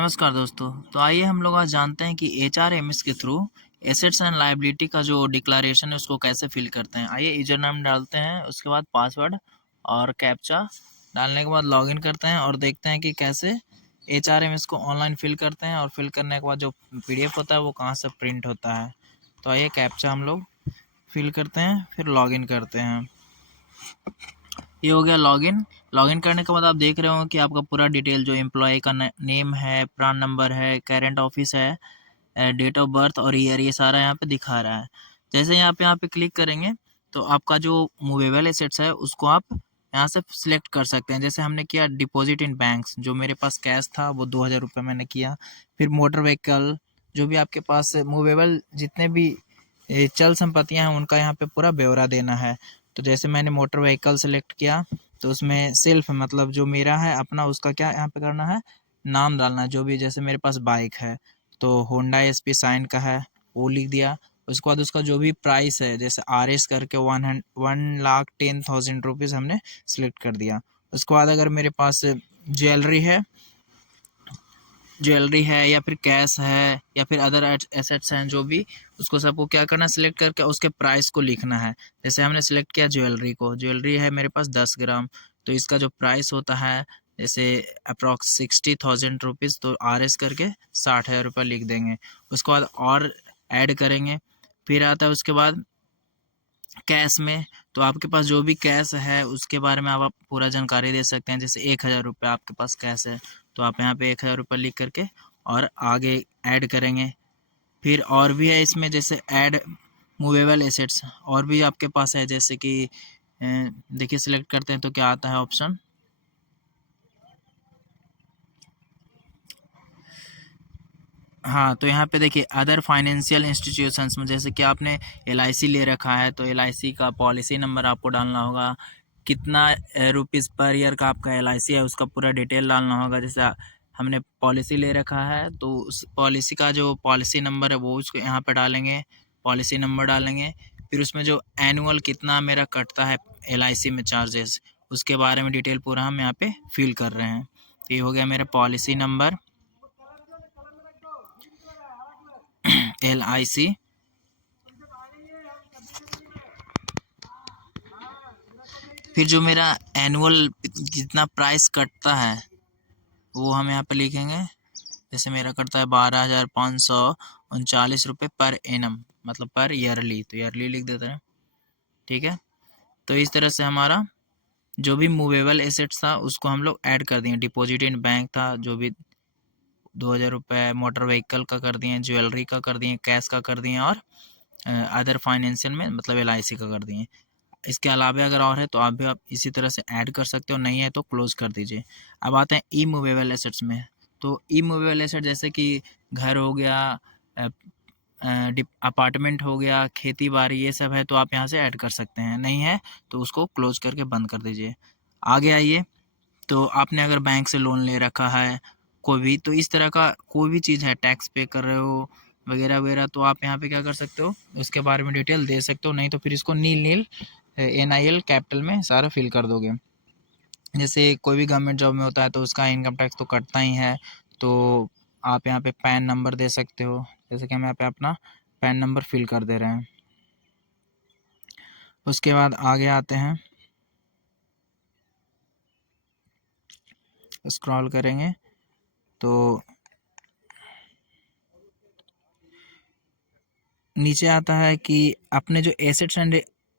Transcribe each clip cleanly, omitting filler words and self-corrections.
नमस्कार दोस्तों। तो आइए हम लोग आज जानते हैं कि एचआरएमएस के थ्रू एसेट्स एंड लायबिलिटी का जो डिक्लेरेशन है उसको कैसे फिल करते हैं। आइए यूजर नाम डालते हैं, उसके बाद पासवर्ड और कैप्चा डालने के बाद लॉगिन करते हैं और देखते हैं कि कैसे एचआरएमएस को ऑनलाइन फिल करते हैं और फिल करने के बाद जो पीडीएफ होता है वो कहाँ से प्रिंट होता है। तो आइए कैप्चा हम लोग फिल करते हैं, फिर लॉगिन करते हैं। ये हो गया लॉगिन। लॉगिन करने के बाद आप देख रहे हो कि आपका पूरा डिटेल जो एम्प्लॉय का नेम है, प्रान नंबर है, करंट ऑफिस है, डेट ऑफ बर्थ और ईयर, ये सारा यहाँ पे दिखा रहा है। जैसे यहाँ पे क्लिक करेंगे तो आपका जो मूवेबल एसेट्स है उसको आप यहाँ से सिलेक्ट कर सकते हैं। जैसे हमने किया डिपॉजिट इन बैंक्स, जो मेरे पास कैश था वो 2000 रुपये मैंने किया। फिर मोटर व्हीकल, जो भी आपके पास मूवेबल जितने भी चल संपत्तियाँ हैं उनका यहाँ पे पूरा ब्यौरा देना है। तो जैसे मैंने मोटर व्हीकल सेलेक्ट किया तो उसमें सेल्फ मतलब जो मेरा है अपना, उसका क्या यहाँ पे करना है, नाम डालना है। जो भी जैसे मेरे पास बाइक है तो होंडा एसपी साइन का है वो लिख दिया। उसके बाद उसका जो भी प्राइस है जैसे RS करके 1,10,000 रुपीज़ हमने सेलेक्ट कर दिया। उसके बाद अगर मेरे पास ज्वेलरी है या फिर कैश है या फिर अदर एसेट्स हैं जो भी, उसको सबको क्या करना, सिलेक्ट करके उसके प्राइस को लिखना है। जैसे हमने सिलेक्ट किया ज्वेलरी को, ज्वेलरी है मेरे पास 10 ग्राम, तो इसका जो प्राइस होता है जैसे अप्रॉक्स 60,000 रुपीज़, तो RS करके 60,000 रुपये लिख देंगे। उसके बाद और ऐड करेंगे। फिर आता है उसके बाद कैश में, तो आपके पास जो भी कैश है उसके बारे में आप पूरा जानकारी दे सकते हैं। जैसे 1,000 रुपये आपके पास कैश है तो आप यहाँ पे 1,000 रुपये लिख करके और आगे ऐड करेंगे। फिर और भी है इसमें, जैसे ऐड मूवेबल एसेट्स और भी आपके पास है। जैसे कि देखिए सिलेक्ट करते हैं तो क्या आता है ऑप्शन, हाँ, तो यहाँ पे देखिए अदर फाइनेंशियल इंस्टीट्यूशंस में, जैसे कि आपने LIC ले रखा है तो LIC का पॉलिसी नंबर आपको डालना होगा। कितना रुपीज़ पर ईयर का आपका LIC है उसका पूरा डिटेल डालना होगा। जैसे हमने पॉलिसी ले रखा है तो उस पॉलिसी का जो पॉलिसी नंबर है वो उसको यहाँ पे डालेंगे, पॉलिसी नंबर डालेंगे। फिर उसमें जो एनुअल कितना मेरा कटता है LIC में चार्जेस, उसके बारे में डिटेल पूरा हम यहाँ पे फिल कर रहे हैं। तो ये हो गया मेरा पॉलिसी नंबर LIC। फिर जो मेरा एनुअल जितना प्राइस कटता है वो हम यहाँ पे लिखेंगे। जैसे मेरा कटता है 12,539 रुपये पर एनम, मतलब पर ईयरली, तो ईयरली लिख देते हैं। ठीक है, तो इस तरह से हमारा जो भी मूवेबल एसेट्स था उसको हम लोग ऐड कर दिए। डिपॉजिट इन बैंक था जो भी 2,000 रुपये, मोटर व्हीकल का कर दिए, ज्वेलरी का कर दिए, कैश का कर दिए और अदर फाइनेंशियल में मतलब LIC का कर दिए। इसके अलावा अगर और है तो आप इसी तरह से ऐड कर सकते हो, नहीं है तो क्लोज कर दीजिए। अब आते हैं ई मूवेबल एसेट्स में। तो ई मूवेबल एसेट जैसे कि घर हो गया, अपार्टमेंट हो गया, खेती बाड़ी, ये सब है तो आप यहाँ से ऐड कर सकते हैं, नहीं है तो उसको क्लोज करके बंद कर दीजिए। आगे आइए, तो आपने अगर बैंक से लोन ले रखा है कोई भी, तो इस तरह का कोई भी चीज़ है, टैक्स पे कर रहे हो वगैरह वगैरह, तो आप यहाँ पे क्या कर सकते हो, उसके बारे में डिटेल दे सकते हो। नहीं तो फिर इसको नील नील NIL कैपिटल में सारा फिल कर दोगे। जैसे कोई भी गवर्नमेंट जॉब में होता है तो उसका इनकम टैक्स तो कटता ही है, तो आप यहाँ पे पैन नंबर दे सकते हो। जैसे कि हम यहाँ पे अपना पैन नंबर फिल कर दे रहे हैं। उसके बाद आगे आते हैं, स्क्रॉल करेंगे तो नीचे आता है कि अपने जो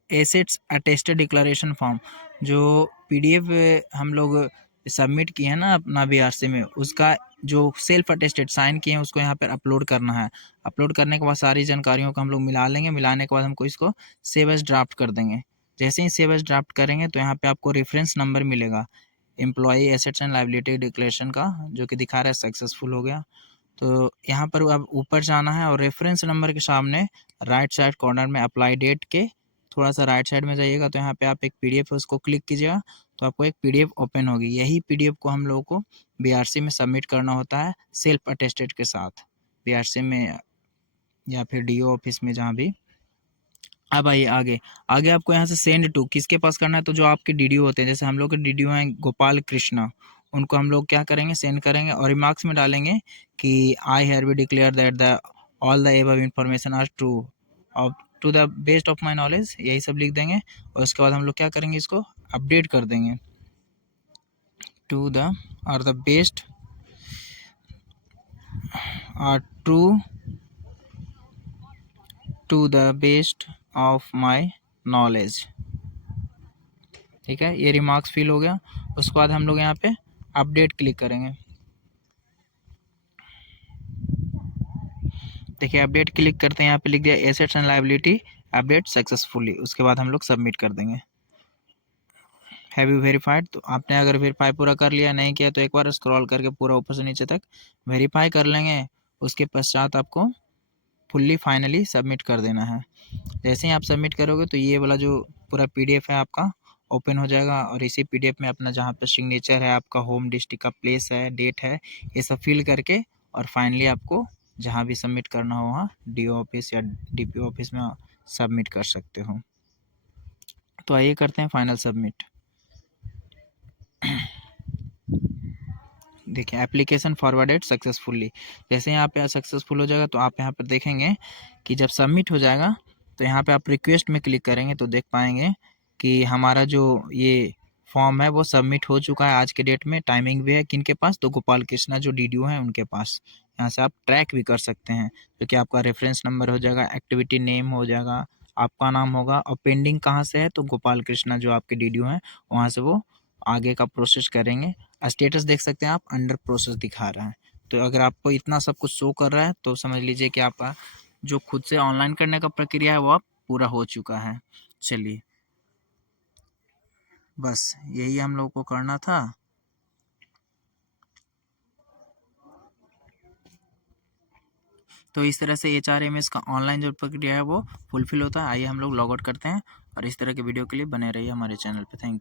एसेट्स अटेस्टेड डिक्लेरेशन फॉर्म, जो PDF हम लोग सबमिट किए हैं ना अपना BRC में, उसका जो सेल्फ अटेस्टेड साइन किए हैं उसको यहाँ पर अपलोड करना है। अपलोड करने के बाद सारी जानकारियों को हम लोग मिला लेंगे। मिलाने के बाद हमको इसको सेव एज ड्राफ्ट कर देंगे। जैसे ही सेव एज ड्राफ्ट करेंगे तो यहाँ पे आपको रेफरेंस नंबर मिलेगा employee assets and liability declaration का, जो कि दिखा रहा है सक्सेसफुल हो गया। तो यहाँ पर अब ऊपर जाना है और रेफरेंस नंबर के सामने राइट साइड कॉर्नर में अप्लाई डेट के थोड़ा सा राइट साइड में जाइएगा तो यहाँ पे आप एक PDF है उसको क्लिक कीजिएगा तो आपको एक PDF ओपन होगी। यही PDF को हम लोगों को BRC में सबमिट करना होता है सेल्फ अटेस्टेड के साथ, BRC में या फिर DO ऑफिस में, जहाँ भी। अब आइए आगे, आपको यहाँ से सेंड टू किसके पास करना है, तो जो आपके DDO होते हैं, जैसे हम लोग के DDO हैं गोपाल कृष्णा, उनको हम लोग क्या करेंगे, सेंड करेंगे और रिमार्क्स में डालेंगे कि I have be declare that the all the above information are true और to the best of my knowledge, यही सब लिख देंगे। और उसके बाद हम लोग क्या करेंगे, इसको अपडेट कर देंगे टू द और the best are true to the best of my knowledge. ठीक है, ये रिमार्क्स फिल हो गया। उसके बाद हम लोग यहाँ पे अपडेट क्लिक करेंगे। देखिए अपडेट क्लिक करते हैं, यहाँ पे लिख दिया assets and liability update successfully. उसके बाद हम लोग सबमिट कर देंगे। हैव यू वेरीफाइड, तो आपने अगर वेरीफाई पूरा कर लिया, नहीं किया तो एक बार स्क्रॉल करके पूरा ऊपर से नीचे तक वेरीफाई कर लेंगे। उसके पश्चात आपको फुल्ली फाइनली सबमिट कर देना है। जैसे ही आप सबमिट करोगे तो ये वाला जो पूरा PDF है आपका ओपन हो जाएगा और इसी PDF में अपना जहाँ पे सिग्नेचर है, आपका होम डिस्ट्रिक्ट का प्लेस है, डेट है, ये सब फिल करके और फाइनली आपको जहाँ भी सबमिट करना हो वहाँ DO ऑफिस या DPO ऑफिस में सबमिट कर सकते हो। तो आइए करते हैं फाइनल सबमिट। देखिए एप्लीकेशन फॉरवर्डेड सक्सेसफुली, जैसे यहाँ पे सक्सेसफुल हो जाएगा तो आप यहाँ पर देखेंगे कि जब सबमिट हो जाएगा तो यहाँ पे आप रिक्वेस्ट में क्लिक करेंगे तो देख पाएंगे कि हमारा जो ये फॉर्म है वो सबमिट हो चुका है आज के डेट में। टाइमिंग भी है किनके पास, तो गोपाल कृष्णा जो DDO हैं उनके पास। यहाँ से आप ट्रैक भी कर सकते हैं, जो कि आपका रेफरेंस नंबर हो जाएगा, एक्टिविटी नेम हो जाएगा, आपका नाम होगा और पेंडिंग कहाँ से है, तो गोपाल कृष्णा जो आपके DDO हैं वहाँ से वो आगे का प्रोसेस करेंगे। स्टेटस देख सकते हैं आप, अंडर प्रोसेस दिखा रहा है। तो अगर आपको इतना सब कुछ शो कर रहा है तो समझ लीजिए कि आपका जो खुद से ऑनलाइन करने का प्रक्रिया है वो आप पूरा हो चुका है। चलिए बस यही हम लोग को करना था। तो इस तरह से HRMS का ऑनलाइन जो प्रक्रिया है वो फुलफिल होता है। आइए हम लोग लॉग आउट करते हैं और इस तरह के वीडियो के लिए बने रहिए हमारे चैनल पे। Thank you.